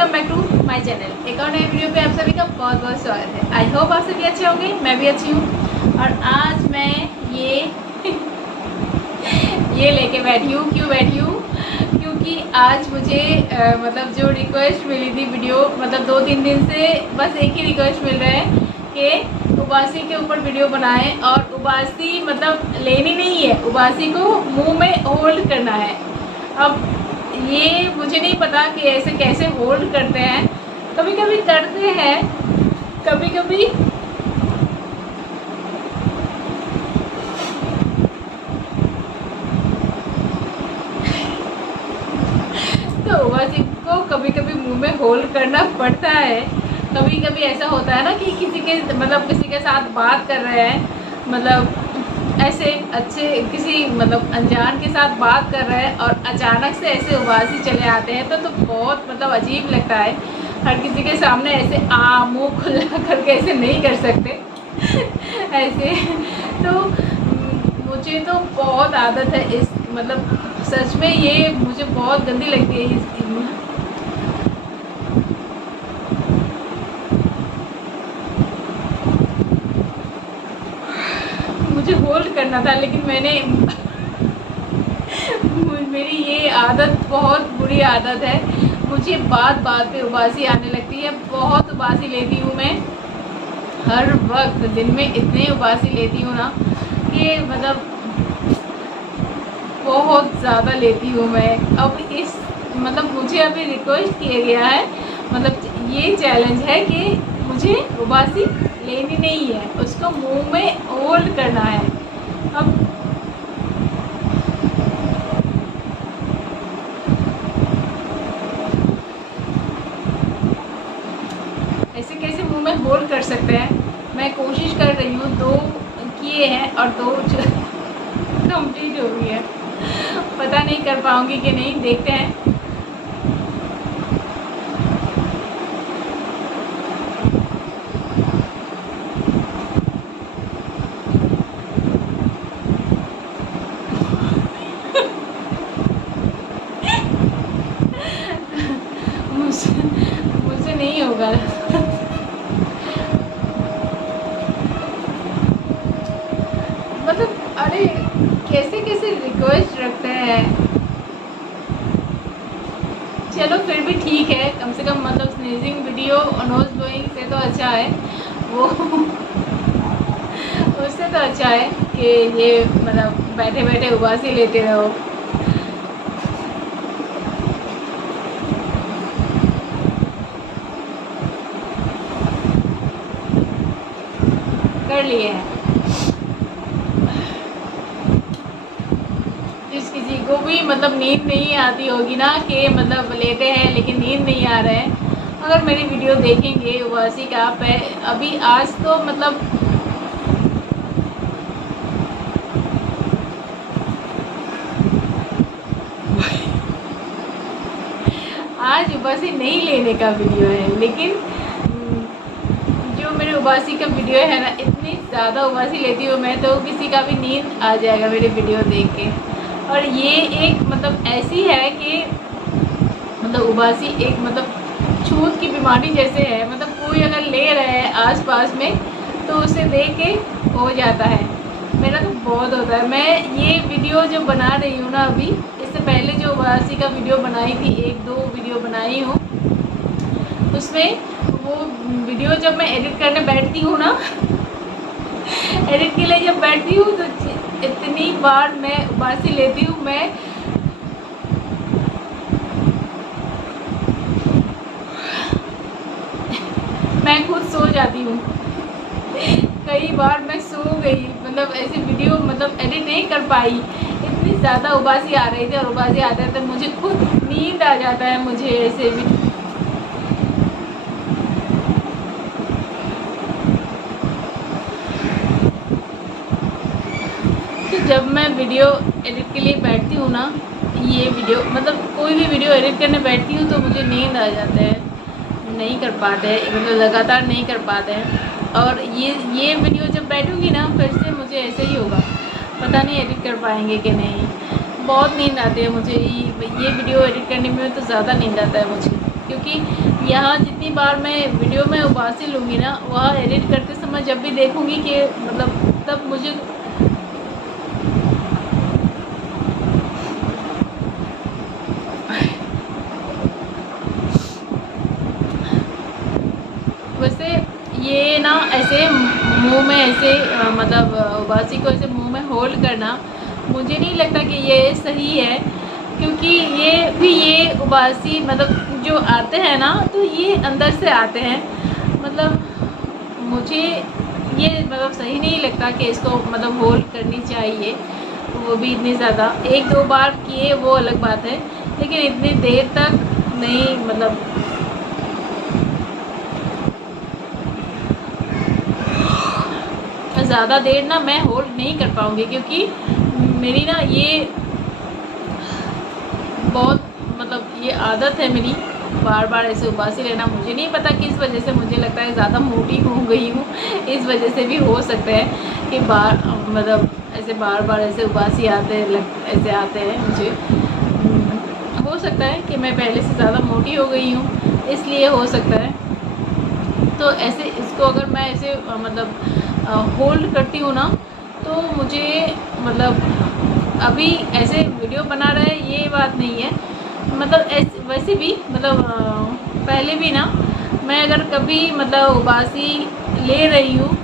Welcome back to my channel. एक और नए वीडियो पे आप सभी का बहुत बहुत स्वागत है। आई होप आप सभी अच्छे होंगे, मैं भी अच्छी हूँ। और आज मैं ये लेके बैठी हूँ। क्यों बैठी हूँ? क्योंकि आज मुझे मतलब जो रिक्वेस्ट मिली थी वीडियो, मतलब 2-3 दिन से बस एक ही रिक्वेस्ट मिल रहा है कि उबासी के ऊपर वीडियो बनाएं। और उबासी मतलब लेनी नहीं है, उबासी को मुंह में होल्ड करना है। अब ये मुझे नहीं पता कि ऐसे कैसे होल्ड करते हैं, कभी कभी करते हैं, कभी कभी तो उबासी को कभी कभी मुंह में होल्ड करना पड़ता है। कभी कभी ऐसा होता है ना कि किसी के साथ बात कर रहे हैं, मतलब ऐसे अच्छे किसी मतलब अनजान के साथ बात कर रहे हैं और अचानक से ऐसे उबासी चले आते हैं तो बहुत मतलब अजीब लगता है। हर किसी के सामने ऐसे मुंह खुला करके ऐसे नहीं कर सकते ऐसे तो मुझे तो बहुत आदत है इस, मतलब सच में ये मुझे बहुत गंदी लगती है मुझे होल्ड करना था, लेकिन मेरी ये आदत बहुत बुरी आदत है। मुझे बात पे उबासी आने लगती है। बहुत उबासी लेती हूँ मैं, हर वक्त दिन में इतनी उबासी लेती हूँ ना कि मतलब बहुत ज़्यादा लेती हूँ मैं। अब इस मतलब मुझे अभी रिक्वेस्ट किया गया है, मतलब ये चैलेंज है कि मुझे उबासी लेनी नहीं है, उसको मुंह में होल्ड करना है। अब ऐसे कैसे मुंह में होल्ड कर सकते हैं? मैं कोशिश कर रही हूँ, 2 किए हैं और 2 कंप्लीट हो गई है। पता नहीं कर पाऊँगी कि नहीं, देखते हैं। मुझसे नहीं होगा मतलब अरे कैसे कैसे रिक्वेस्ट रखते हैं। चलो फिर भी ठीक है, कम से कम मतलब स्नीजिंग वीडियो नोज ब्लोइंग से तो अच्छा है वो उससे तो अच्छा है कि ये मतलब बैठे बैठे उबासी लेते रहो। कर लिए हैं। जिस किसी को भी मतलब नींद नहीं आती होगी ना कि मतलब लेटे हैं लेकिन नींद नहीं आ रहे हैं, अगर मेरी वीडियो देखेंगे उबासी का अभी आज तो मतलब आज उबासी नहीं लेने का वीडियो है, लेकिन जो मेरे उबासी का वीडियो है ना, इतनी ज़्यादा उबासी लेती हूँ मैं तो किसी का भी नींद आ जाएगा मेरे वीडियो देख के। और ये एक मतलब ऐसी है कि मतलब उबासी एक मतलब छूत की बीमारी जैसे है, मतलब कोई अगर ले रहा है आस पास में तो उसे देख के हो जाता है। मेरा तो बहुत होता है। मैं ये वीडियो जो बना रही हूँ ना अभी, इससे पहले जो उबासी का वीडियो बनाई थी, 1-2 वीडियो बनाई हूँ, उसमें वो वीडियो जब मैं एडिट करने बैठती हूँ ना एडिट के लिए जब बैठती हूँ तो इतनी बार मैं उबासी लेती हूँ। मैं खुद सो जाती हूँ। कई बार मैं सो गई, मतलब ऐसे वीडियो मतलब एडिट नहीं कर पाई, इतनी ज़्यादा उबासी आ रही थी। और उबासी आते थे मुझे खुद नींद आ जाता है मुझे ऐसे भी। तो जब मैं वीडियो एडिट के लिए बैठती हूँ ना, ये वीडियो मतलब कोई भी वीडियो एडिट करने बैठती हूँ तो मुझे नींद आ जाता है, नहीं कर पाते हैं, मतलब लगातार नहीं कर पाते हैं। और ये वीडियो जब बैठूँगी ना फिर से मुझे ऐसे ही होगा, पता नहीं एडिट कर पाएंगे कि नहीं। बहुत नींद आती है मुझे ये वीडियो एडिट करने में तो ज़्यादा नींद आता है मुझे, क्योंकि यहाँ जितनी बार मैं वीडियो में उबासी लूँगी ना, वह एडिट करते समय जब भी देखूँगी कि मतलब तब मुझे वैसे ये ना ऐसे मुंह में ऐसे मतलब उबासी को ऐसे मुंह में होल्ड करना मुझे नहीं लगता कि ये सही है, क्योंकि ये उबासी मतलब जो आते हैं ना तो ये अंदर से आते हैं। मतलब मुझे ये मतलब सही नहीं लगता कि इसको मतलब होल्ड करनी चाहिए, वो भी इतनी ज़्यादा। एक दो बार किए वो अलग बात है, लेकिन इतनी देर तक नहीं। मतलब ज़्यादा देर ना मैं होल्ड नहीं कर पाऊँगी, क्योंकि मेरी ना ये बहुत मतलब ये आदत है मेरी, बार बार ऐसे उबासी लेना। मुझे नहीं पता किस वजह से, मुझे लगता है ज़्यादा मोटी हो गई हूँ, इस वजह से भी हो सकता है कि मतलब ऐसे बार बार ऐसे उबासी ऐसे आते हैं मुझे। हो सकता है कि मैं पहले से ज़्यादा मोटी हो गई हूँ, इसलिए हो सकता है। तो ऐसे इसको अगर मैं ऐसे मतलब होल्ड करती हूँ ना, तो मुझे मतलब अभी ऐसे वीडियो बना रहे ये बात नहीं है, मतलब ऐसे वैसे भी मतलब पहले भी ना मैं अगर कभी मतलब उबासी ले रही हूँ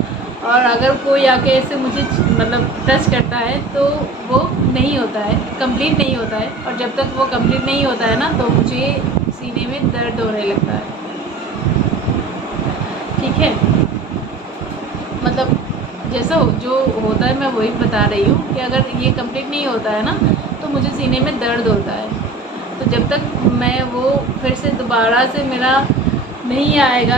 और अगर कोई आके ऐसे मुझे मतलब टच करता है तो वो नहीं होता है, कंप्लीट नहीं होता है। और जब तक वो कंप्लीट नहीं होता है ना तो मुझे सीने में दर्द होने लगता है। ठीक है, मतलब जैसा जो होता है मैं वही बता रही हूँ कि अगर ये कंप्लीट नहीं होता है ना तो मुझे सीने में दर्द होता है। तो जब तक मैं वो फिर से दोबारा से मेरा नहीं आएगा,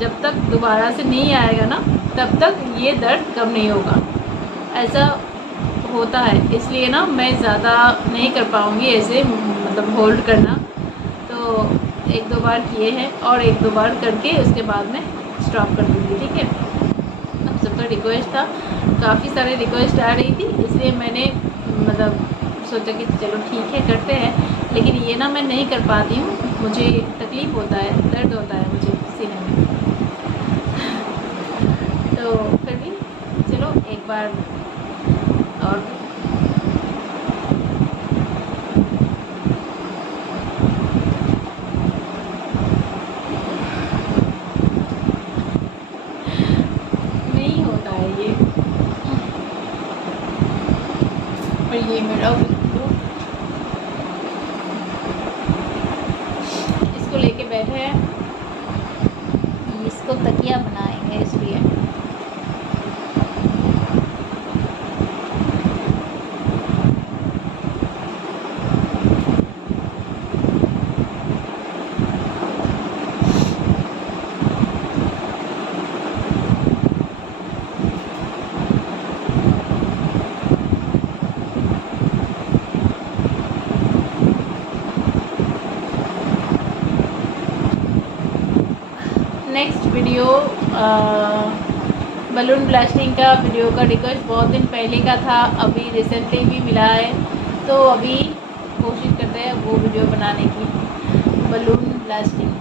जब तक दोबारा से नहीं आएगा ना तब तक ये दर्द कम नहीं होगा। ऐसा होता है, इसलिए ना मैं ज़्यादा नहीं कर पाऊँगी ऐसे मतलब होल्ड करना। तो एक दो बार किए हैं और एक दो बार करके उसके बाद में स्टॉप कर दूँगी। ठीक है, अब सबका रिक्वेस्ट था, काफ़ी सारे रिक्वेस्ट आ रही थी, इसलिए मैंने मतलब सोचा कि चलो ठीक है करते हैं। लेकिन ये ना मैं नहीं कर पाती हूँ, मुझे तकलीफ़ होता है, दर्द होता है मुझे सीने में। तो फिर भी चलो एक बार और नहीं होता है ये। और ये मेरा इसको लेके बैठे हैं, इसको तकिया बनाएंगे इसलिए। नेक्स्ट वीडियो बलून ब्लास्टिंग का वीडियो का रिक्वेस्ट बहुत दिन पहले का था, अभी रिसेंटली भी मिला है, तो अभी कोशिश करते हैं वो वीडियो बनाने की, बलून ब्लास्टिंग।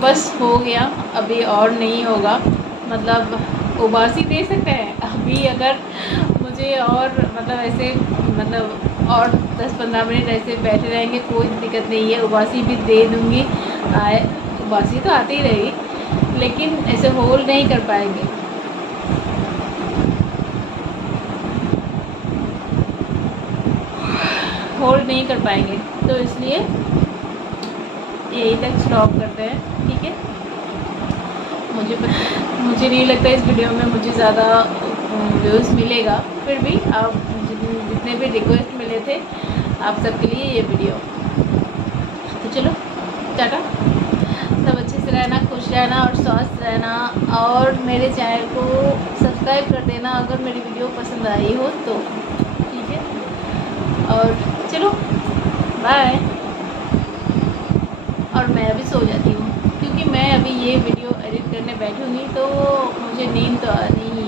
बस हो गया, अभी और नहीं होगा। मतलब उबासी दे सकते हैं अभी, अगर मुझे और मतलब ऐसे मतलब और 10-15 मिनट ऐसे बैठे रहेंगे कोई दिक्कत नहीं है, उबासी भी दे दूँगी। उबासी तो आती ही रहेगी, लेकिन ऐसे होल्ड नहीं कर पाएंगे। होल्ड नहीं कर पाएंगे, तो इसलिए यहीं तक स्टॉप करते हैं। ठीक है, मुझे नहीं लगता इस वीडियो में मुझे ज़्यादा व्यूज़ मिलेगा, फिर भी आप जितने भी रिक्वेस्ट मिले थे आप सबके लिए ये वीडियो। तो चलो टाटा, सब अच्छे से रहना, खुश रहना और स्वस्थ रहना, और मेरे चैनल को सब्सक्राइब कर देना अगर मेरी वीडियो पसंद आई हो तो, ठीक है। और चलो बाय। और मैं अभी सो जाती हूँ क्योंकि मैं अभी ये वीडियो एडिट करने बैठूँगी तो मुझे नींद तो आ नहीं